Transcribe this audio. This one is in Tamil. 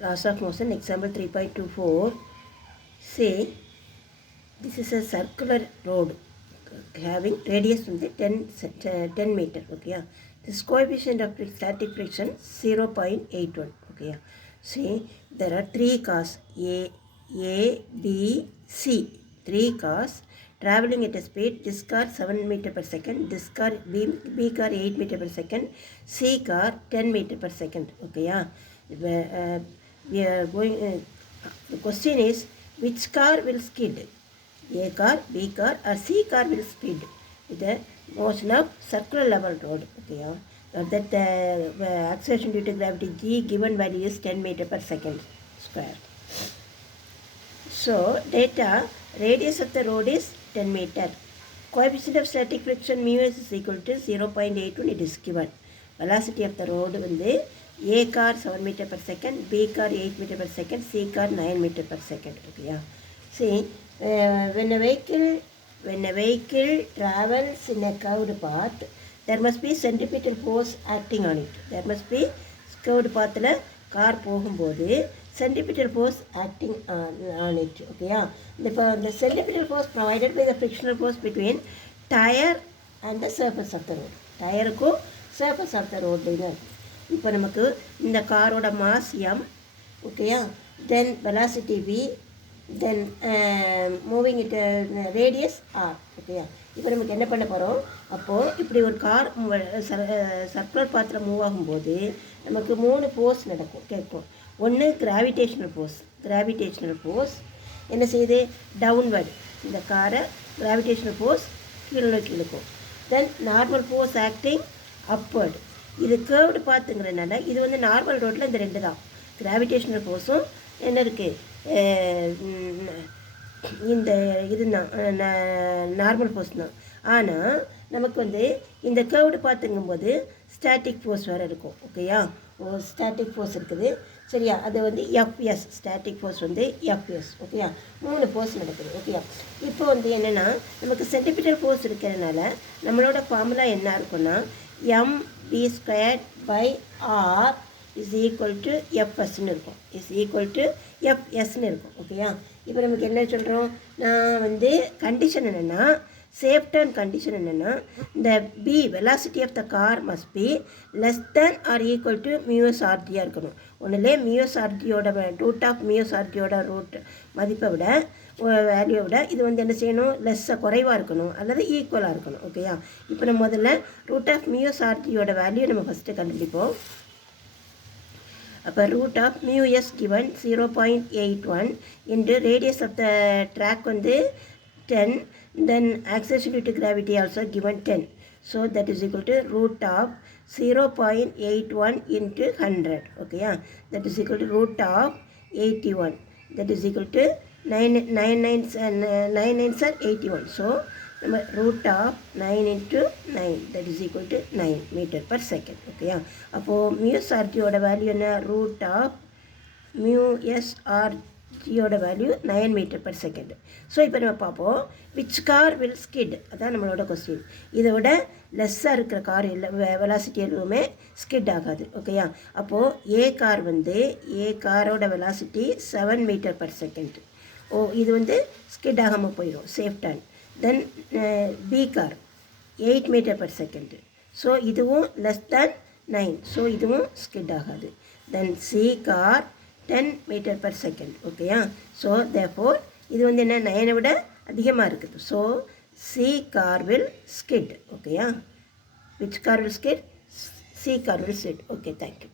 laws of motion, example 3.24. Say this is a circular road having radius on the 10 meter. Okay, yeah. This coefficient of static friction 0.81. Okay, yeah. See, there are three cars A, B, C. Three cars traveling at a speed. This car 7 meter per second. This car B car 8 meter per second. C car 10 meter per second. Okay, yeah. We are going. The question is, which car will skid? A car, B car or C car will speed with the motion of circular level road. Okay, yeah. That acceleration due to gravity G given value is 10 meter per second square. So data, radius of the road is 10 meter. Coefficient of static friction mu s is equal to 0.81. It is given. Velocity of the road வந்து A car 7 meter per second, B car 8 meter per second, C car 9 meter per second. Okay, yeah. See, when a vehicle travels in a curved path, there must be centripetal force acting on it. There must be curved pathல கார் போகும்போது centripetal force acting on it. Okay, yeah. The centripetal force provided by the frictional force between tire and the surface of the road. டயருக்கும் surface of the road தான். இப்போ நமக்கு இந்த காரோட மாஸ் m, ஓகேயா, then velocity v, then moving it radius r. ஓகேயா, இப்போ நமக்கு என்ன பண்ண போகிறோம், அப்போது இப்படி ஒரு கார் சர்க்குலர் பாத்தில் மூவ் ஆகும்போது நமக்கு 3 ஃபோர்ஸ் கேட்கும். ஒன்று கிராவிடேஷ்னல் ஃபோர்ஸ் என்ன செய்யுது, டவுன்வர்டு இந்த காரை கிராவிடேஷ்னல் ஃபோர்ஸ் கீழே நோக்கி இழுக்கும். தென் நார்மல் ஃபோர்ஸ் ஆக்டிங் அப்வர்டு. இது கேர்வ்டு பார்த்துங்கிறதுனால இது வந்து நார்மல் ரோட்டில் இந்த ரெண்டு தான். கிராவிடேஷ்னல் ஃபோர்ஸும் என்ன இருக்குது, இந்த இதுதான் நார்மல் ஃபோர்ஸ் தான். ஆனால் நமக்கு வந்து இந்த கேர்வ்டு பார்த்துங்கும்போது ஸ்டாட்டிக் ஃபோர்ஸ் வேறு இருக்கும். ஓகேயா, ஸ்டாட்டிக் ஃபோர்ஸ் இருக்குது, சரியா. அது வந்து எஃப்எஸ், ஸ்டாட்டிக் ஃபோர்ஸ் வந்து எஃப்எஸ். ஓகேயா, 3 ஃபோர்ஸ் நடக்குது. ஓகேயா, இப்போ வந்து என்னென்னா நமக்கு சென்டிமீட்டர் ஃபோர்ஸ் இருக்கிறதுனால நம்மளோட ஃபார்முலா என்ன இருக்குன்னா, mv²/r is equal to fsன்னு இருக்கும், fsன்னு இருக்கும். ஓகேயா, இப்போ நமக்கு என்ன சொல்கிறோம், நான் வந்து கண்டிஷன் என்னென்னா, சேஃப் டர்ன் கண்டிஷன் என்னென்னா, இந்த b velocity of the car must be less than or equal to மியூஎஸ்ஆர்டியாக இருக்கணும். ஒன்றுலே மியூஎஸ்ஆர்டியோட ரூட் ஆஃப் மியூஎஸ்ஆர்டியோட ரூட் மதிப்பை விட வேல்யூவை விட இது வந்து என்ன செய்யணும், லெஸ்ஸாக குறைவாக இருக்கணும் அல்லது ஈக்குவலாக இருக்கணும். ஓகேயா, இப்போ நம்ம முதல்ல ரூட் ஆஃப் மியூஎஸ்ஆர்டியோட வேல்யூ நம்ம ஃபஸ்ட்டு கண்டுபிடிப்போம். அப்போ root of mu s given 0.81 into radius of the track வந்து 10, then acceleration due to gravity also given 10. So that is equal to root of 0.81 into 100. Okay, yeah, that is equal to root of 81. That is equal to 9 9s are 81. So root of 9 into 9, that is equal to 9 meter per second. Okay, yeah. அப்போ மியூஎஸ்ஆர்டியோட வேல்யூ என்ன, ரூட் ஆஃப் மியூஎஸ்ஆர்டியோட value 9 metre per second. So இப்போ நம்ம பார்ப்போம், விச் கார் வில் ஸ்கிட், அதான் நம்மளோட கொஸ்டின். இதை விட லெஸ்ஸாக இருக்கிற கார் இல்லை, வெலாசிட்டி எதுவுமே ஸ்கிட் ஆகாது. ஓகேயா, அப்போது ஏ காரோட வெலாசிட்டி 7 மீட்டர் per second. இது வந்து ஸ்கிட் ஆகாமல் போயிடும், safe turn. Then B car 8 metre per second. So இதுவும் லெஸ் தேன் 9, ஸோ இதுவும் ஸ்கிட் ஆகாது. Then C car 10 metre per second. ஓகேயா, ஸோ தேர்ஃபோர் இது வந்து என்ன, 9 விட அதிகமாக இருக்குது. So C car will skid. ஓகேயா, which car will skid, C car will skid. Okay, thank you.